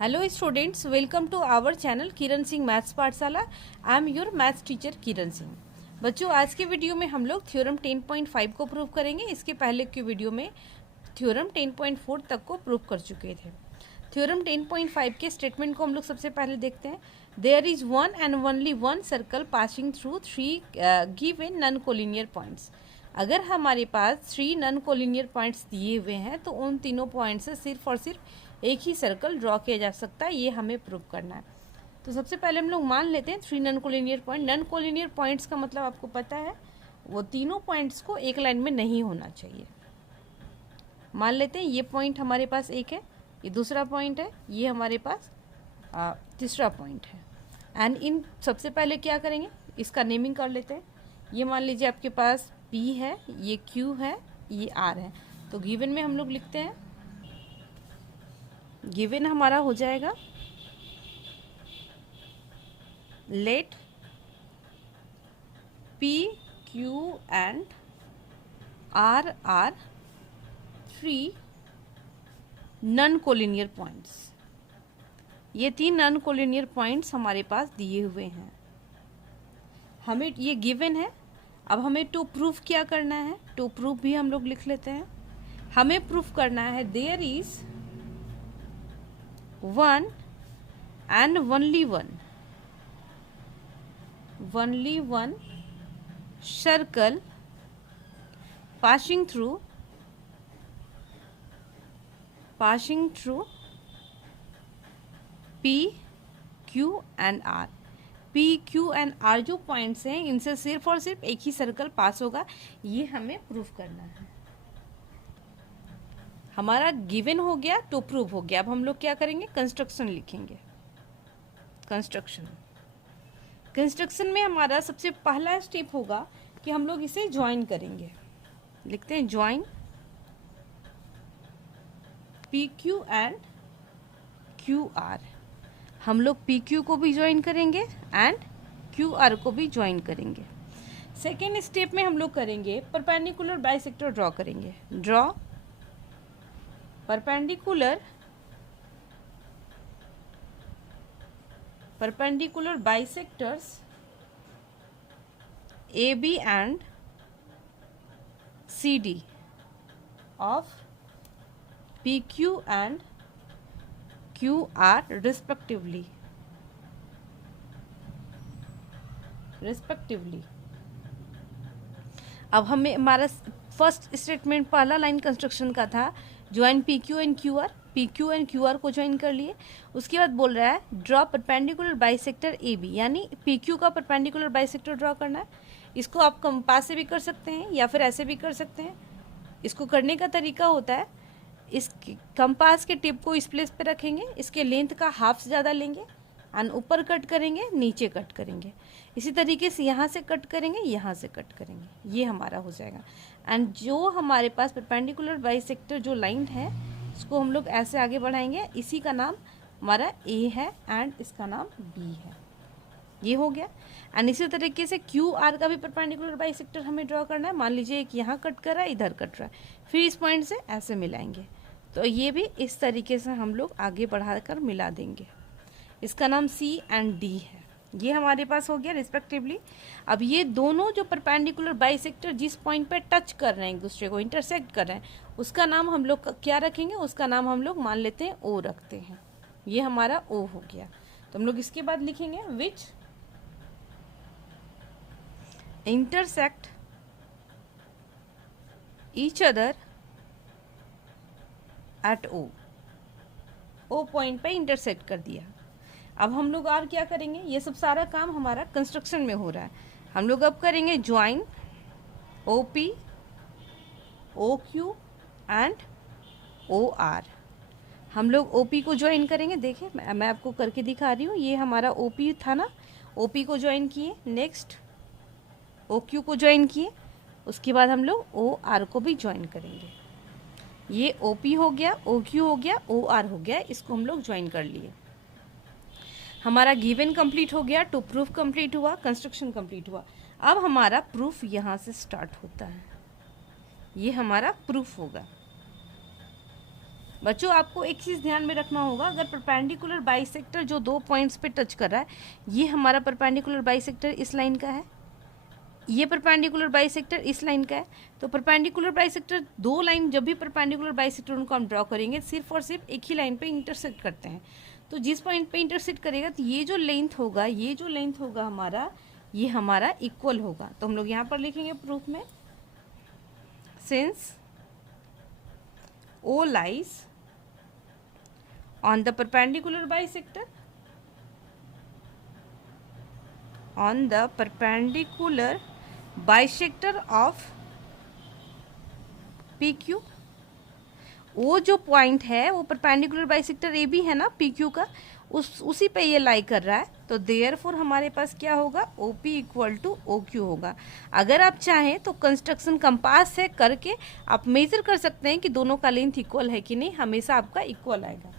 Hello students, welcome to our channel Kiran Singh maths पाठशाला। I am your maths teacher Kiran Singh. बच्चों, आज के वीडियो में हम लोग थ्योरम 10.5 को प्रूव करेंगे। इसके पहले के वीडियो में थ्योरम 10.4 तक को प्रूव कर चुके थे। थ्योरम 10.5 के स्टेटमेंट को हम लोग सबसे पहले देखते हैं। There is one and only one circle passing through three given non collinear points. अगर हमारे पास 3 नॉन कोलिनियर पॉइंट्स दिए हुए हैं तो उन तीनों पॉइंट से सिर्फ और सिर्फ एक ही सर्कल ड्रॉ किया जा सकता है। ये हमें प्रूव करना है। तो सबसे पहले हम लोग मान लेते हैं 3 non collinear point. Non collinear points का मतलब आपको पता है, वो तीनों पॉइंट्स को एक लाइन में नहीं होना चाहिए। मान लेते हैं ये पॉइंट हमारे पास एक है, ये दूसरा पॉइंट है, ये हमारे पास तीसरा पॉइंट है। एंड इन सबसे पहले क्या करेंगे, इसका नेमिंग कर लेते हैं। ये मान लीजिए आपके पास P है, ये Q है, ये R है। तो गिवन में हम लोग लिखते हैं, गिवन हमारा हो जाएगा let P, Q and R are 3 non collinear points. ये 3 नॉन कोलिनियर पॉइंट्स हमारे पास दिए हुए हैं। हमें ये गिवन है। अब हमें टू प्रूफ क्या करना है, टू प्रूफ भी हम लोग लिख लेते हैं। हमें प्रूफ करना है there is one and only one circle passing through P, Q and R। P, Q and R जो पॉइंट्स हैं, इनसे सिर्फ और सिर्फ एक ही सर्कल पास होगा। ये हमें प्रूफ करना है। हमारा गिवन हो गया, टू प्रूव हो गया। अब हम लोग क्या करेंगे, कंस्ट्रक्शन लिखेंगे। कंस्ट्रक्शन में हमारा सबसे पहला स्टेप होगा कि हम लोग इसे ज्वाइन करेंगे। लिखते हैं ज्वाइन PQ एंड QR। हम लोग PQ को भी ज्वाइन करेंगे एंड QR को भी ज्वाइन करेंगे। सेकेंड स्टेप में हम लोग करेंगे परपेंडिकुलर बाइसेक्टर ड्रॉ करेंगे। Draw perpendicular bisectors AB and CD of PQ and QR respectively। अब हमें हमारा फर्स्ट स्टेटमेंट पहला लाइन कंस्ट्रक्शन का था, join PQ and QR। PQ and QR को ज्वाइन कर लिए। उसके बाद बोल रहा है ड्रॉ परपेंडिकुलर बाइसेक्टर AB, यानी PQ का परपेंडिकुलर बाइसेक्टर ड्रॉ करना है। इसको आप कंपास से भी कर सकते हैं या फिर ऐसे भी कर सकते हैं। इसको करने का तरीका होता है, इस कंपास के टिप को इस प्लेस पे रखेंगे, इसके लेंथ का हाफ से ज़्यादा लेंगे एंड ऊपर कट करेंगे, नीचे कट करेंगे। इसी तरीके से यहाँ से कट करेंगे, यहाँ से कट करेंगे। ये हमारा हो जाएगा। एंड जो हमारे पास परपेंडिकुलर बाइसेक्टर जो लाइन है, उसको हम लोग ऐसे आगे बढ़ाएंगे। इसी का नाम हमारा A है एंड इसका नाम B है। ये हो गया। एंड इसी तरीके से QR का भी परपेंडिकुलर बाइसेक्टर हमें ड्रॉ करना है। मान लीजिए एक यहाँ कट कर रहा है, इधर कट रहा है, फिर इस पॉइंट से ऐसे मिलाएंगे। तो ये भी इस तरीके से हम लोग आगे बढ़ाकर मिला देंगे। इसका नाम C एंड D है। ये हमारे पास हो गया रिस्पेक्टिवली। अब ये दोनों जो परपेंडिकुलर बाइसेक्टर जिस पॉइंट पे टच कर रहे हैं, एक दूसरे को इंटरसेक्ट कर रहे हैं, उसका नाम हम लोग क्या रखेंगे, उसका नाम हम लोग मान लेते हैं O रखते हैं। ये हमारा O हो गया। तो हम लोग इसके बाद लिखेंगे विच intersect each other at O point पे इंटरसेक्ट कर दिया। अब हम लोग और क्या करेंगे, ये सब सारा काम हमारा कंस्ट्रक्शन में हो रहा है। हम लोग अब करेंगे join OP, OQ and OR। हम लोग OP को ज्वाइन करेंगे। देखिए मैं आपको करके दिखा रही हूँ। ये हमारा OP था ना, OP को ज्वाइन किए, नेक्स्ट OQ को ज्वाइन किए, उसके बाद हम लोग OR को भी ज्वाइन करेंगे। ये OP हो गया, OQ हो गया, OR हो गया। इसको हम लोग ज्वाइन कर लिए। हमारा गिवन कंप्लीट हो गया, टू प्रूफ कंप्लीट हुआ, कंस्ट्रक्शन कंप्लीट हुआ। अब हमारा प्रूफ यहाँ से स्टार्ट होता है। ये हमारा प्रूफ होगा। बच्चों आपको एक चीज़ ध्यान में रखना होगा, अगर परपेंडिकुलर बाइसेक्टर जो 2 पॉइंट्स पे टच कर रहा है, ये हमारा परपेंडिकुलर बाइसेक्टर इस लाइन का है, ये परपेंडिकुलर बाइसेक्टर इस लाइन का है। तो परपेंडिकुलर बाइसेक्टर, 2 लाइन जब भी परपेंडिकुलर बाइसेक्टर उनको हम ड्रॉ करेंगे सिर्फ और सिर्फ एक ही लाइन पे इंटरसेक्ट करते हैं। तो जिस पॉइंट पे इंटरसेक्ट करेगा तो ये जो लेंथ होगा, ये जो लेंथ होगा हमारा, ये हमारा इक्वल होगा। तो हम लोग यहाँ पर लिखेंगे प्रूफ में, since O lies on the perpendicular bisector, on the perpendicular bisector of PQ। वो जो पॉइंट है वो परपेंडिकुलर बाइसेक्टर ए बी है ना PQ का, उसी पे ये लाई कर रहा है। तो देयरफॉर हमारे पास क्या होगा, OP इक्वल टू OQ होगा। अगर आप चाहें तो कंस्ट्रक्शन कंपास से करके आप मेजर कर सकते हैं कि दोनों का लेंथ इक्वल है कि नहीं, हमेशा आपका इक्वल आएगा।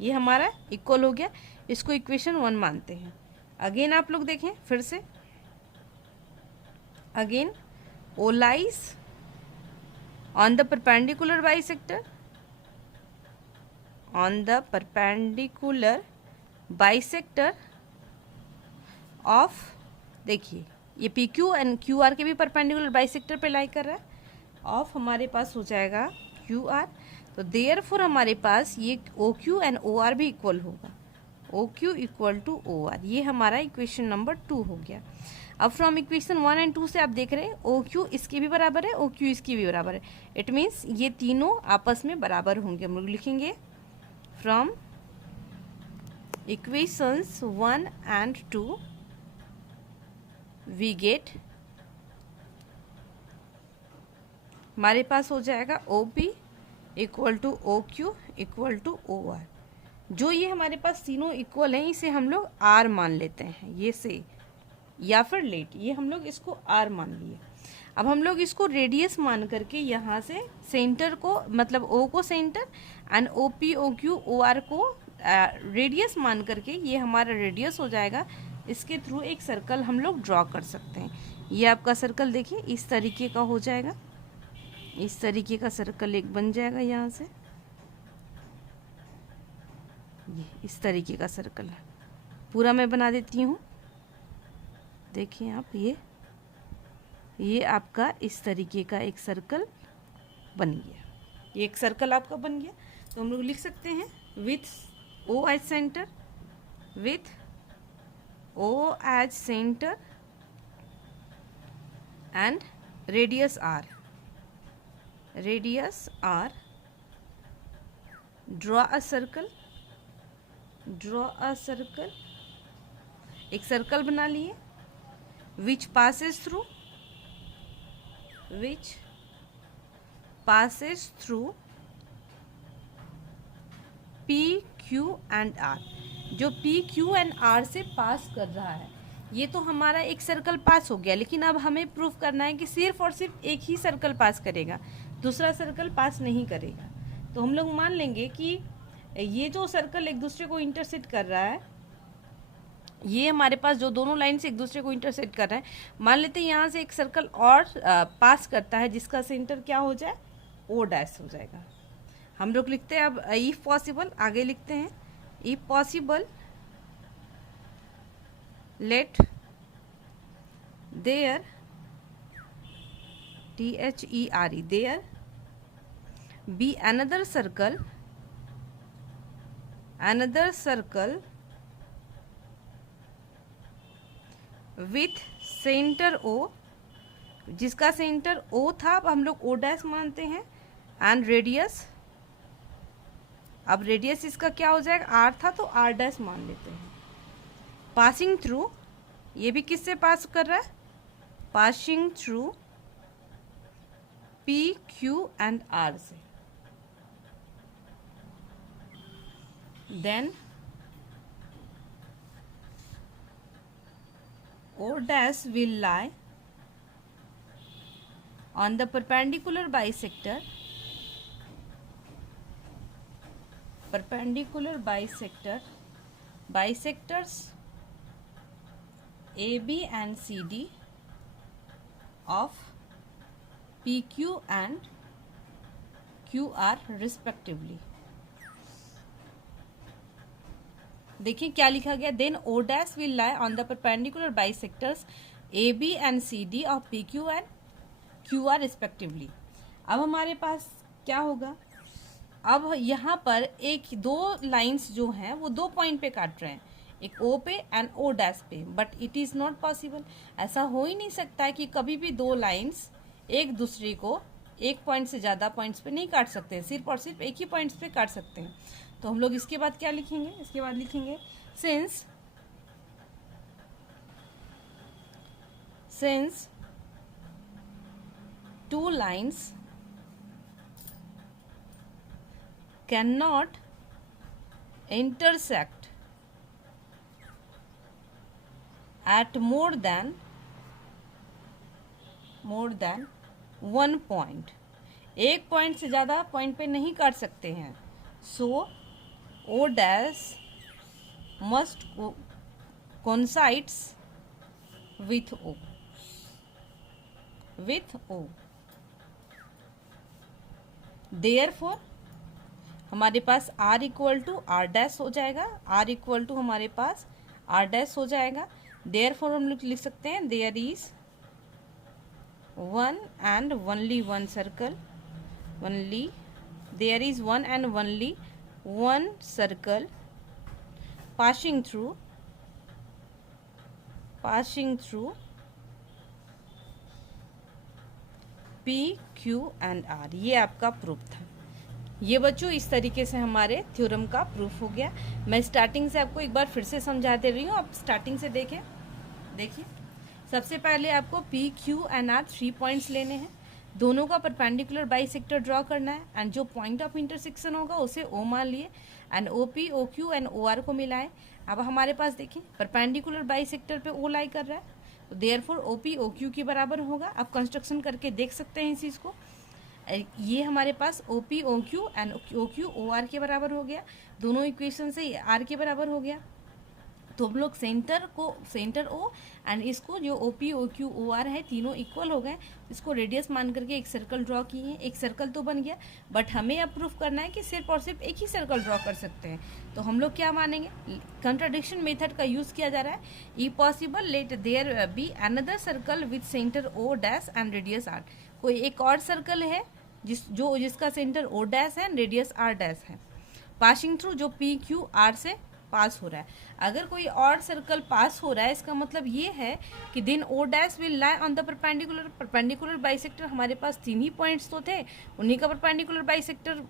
ये हमारा इक्वल हो गया, इसको इक्वेशन 1 मानते हैं। अगेन आप लोग देखें फिर से, again O lies on the perpendicular bisector, on the perpendicular bisector of, देखिए ये PQ एंड QR के भी परपेंडिकुलर बाइसेक्टर पे लाई कर रहा है, ऑफ हमारे पास हो जाएगा QR। तो देयरफॉर हमारे पास ये OQ एंड OR भी इक्वल होगा, OQ इक्वल टू OR। ये हमारा इक्वेशन नंबर 2 हो गया। अब फ्रॉम इक्वेशन 1 एंड 2 से आप देख रहे हैं OQ इसकी भी बराबर है, OQ इसकी भी बराबर है। इट मीन्स ये तीनों आपस में बराबर होंगे। हम लोग लिखेंगे from equations 1 and 2 we get, हमारे पास हो जाएगा OP equal to OQ equal to OR। जो ये हमारे पास तीनों इक्वल हैं इसे हम लोग R मान लेते हैं, ये से या फिर लेट, ये हम लोग इसको R मान लिए। अब हम लोग इसको रेडियस मान करके यहाँ से सेंटर को, मतलब O को centre and OP OQ OR को रेडियस मान करके, ये हमारा रेडियस हो जाएगा। इसके थ्रू एक सर्कल हम लोग ड्रॉ कर सकते हैं। ये आपका सर्कल देखिए इस तरीके का हो जाएगा, इस तरीके का सर्कल एक बन जाएगा यहाँ से, ये इस तरीके का सर्कल है। पूरा मैं बना देती हूँ, देखिए आप, ये आपका इस तरीके का एक सर्कल बन गया, ये एक सर्कल आपका बन गया। तो हम लोग लिख सकते हैं with O as centre, with O as centre and radius R, radius R, draw a circle, draw a circle, एक सर्कल बना लिए, which passes through, which passes through P, Q and R। जो P, Q and R से पास कर रहा है, ये तो हमारा एक सर्कल पास हो गया। लेकिन अब हमें प्रूफ करना है कि सिर्फ और सिर्फ एक ही सर्कल पास करेगा, दूसरा सर्कल पास नहीं करेगा। तो हम लोग मान लेंगे कि ये जो सर्कल एक दूसरे को इंटरसेक्ट कर रहा है, ये हमारे पास जो दोनों लाइन से एक दूसरे को इंटरसेक्ट कर रहा है, मान लेते हैं यहाँ से एक सर्कल और पास करता है जिसका सेंटर क्या हो जाए, O डैश हो जाएगा। हम लोग लिखते हैं अब इफ पॉसिबल, आगे लिखते हैं if possible let there, THERE, there be another circle, another circle with centre O, जिसका सेंटर O था, अब हम लोग O डैश मानते हैं, एंड रेडियस, अब रेडियस इसका क्या हो जाएगा, R था तो R डैश मान लेते हैं। पासिंग थ्रू, ये भी किससे पास कर रहा है, passing through P, Q and R से। Then O dash will lie on the perpendicular bisector, perpendicular bisector, bisectors AB and CD of PQ and QR respectively। देखिए क्या लिखा गया, then O dash will lie on the perpendicular bisectors A B and C D of P Q and Q R respectively. अब हमारे पास क्या होगा, अब यहाँ पर एक दो लाइंस जो हैं वो दो पॉइंट पे काट रहे हैं, एक ओ पे एंड ओ डैश पे, but it is not possible. ऐसा हो ही नहीं सकता है कि कभी भी दो लाइंस एक दूसरे को एक पॉइंट से ज़्यादा पॉइंट्स पे नहीं काट सकते हैं, सिर्फ और सिर्फ एक ही पॉइंट्स पे काट सकते हैं। तो हम लोग इसके बाद क्या लिखेंगे, इसके बाद लिखेंगे since two lines cannot intersect at more than one point, एक पॉइंट से ज़्यादा पॉइंट पे नहीं काट सकते हैं। So O dash must coincides with O। Therefore हमारे पास R equal to R dash हो जाएगा, R इक्वल टू हमारे पास R डैश हो जाएगा। देयरफॉर हम लोग लिख सकते हैं there is one and only one circle, there is one and only one circle passing through P, Q and R। ये आपका प्रूफ था। ये बच्चों इस तरीके से हमारे थ्योरम का प्रूफ हो गया। मैं स्टार्टिंग से आपको एक बार फिर से समझा दे रही हूँ, आप स्टार्टिंग से देखिए सबसे पहले आपको P, Q and R 3 points लेने हैं, दोनों का परपेंडिकुलर बाइसेक्टर ड्रॉ करना है एंड जो पॉइंट ऑफ इंटरसेक्शन होगा उसे O मान लिए and OP, OQ and OR को मिलाएं। अब हमारे पास देखिए परपेंडिकुलर बाइसेक्टर पे O लाई कर रहा है, तो देयरफॉर OP OQ के बराबर होगा। आप कंस्ट्रक्शन करके देख सकते हैं इस चीज़ को। ये हमारे पास OP OQ and OQ OR के बराबर हो गया, दोनों इक्वेशन से ये R के बराबर हो गया। तो हम लोग सेंटर O एंड इसको जो OP OQ OR है तीनों इक्वल हो गए, इसको रेडियस मान करके एक सर्कल ड्रॉ किए हैं। एक सर्कल तो बन गया, बट हमें अब प्रूफ करना है कि सिर्फ और सिर्फ एक ही सर्कल ड्रॉ कर सकते हैं। तो हम लोग क्या मानेंगे, कंट्राडिक्शन मेथड का यूज़ किया जा रहा है। ई possible let there be another circle with centre O dash and radius R। कोई एक और सर्कल है जिसका सेंटर O डैश है एंड रेडियस R डैश है, पासिंग थ्रू जो P Q R से पास हो रहा है। अगर कोई और सर्कल पास हो रहा है इसका मतलब ये है कि then O dash will lie on the perpendicular bisector. हमारे पास 3 ही पॉइंट्स तो थे, उन्हीं का परपेंडिकुलर बाइसेक्टर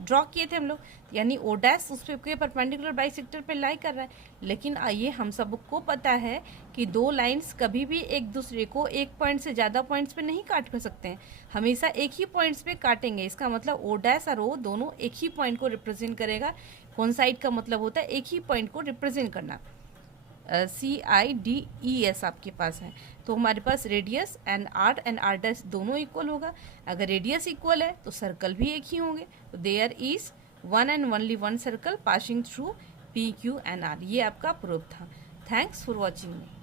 ड्रॉ किए थे हम लोग, यानी O डैश उस पे परपेंडिकुलर बाइसेक्टर पे लाई कर रहा है। लेकिन ये हम सबको पता है कि दो लाइंस कभी भी एक दूसरे को एक पॉइंट से ज़्यादा पॉइंट्स पे नहीं काट कर सकते हैं, हमेशा एक ही पॉइंट्स पे काटेंगे। इसका मतलब O डैश और O दोनों एक ही पॉइंट को रिप्रेजेंट करेगा। कोइंसाइड का मतलब होता है एक ही पॉइंट को रिप्रेजेंट करना। CIDES आपके पास है, तो हमारे पास रेडियस एंड R डैश दोनों इक्वल होगा। अगर रेडियस इक्वल है तो सर्कल भी एक ही होंगे। तो there is one and only one circle passing through P, Q and R। ये आपका प्रूफ था। Thanks for watching me.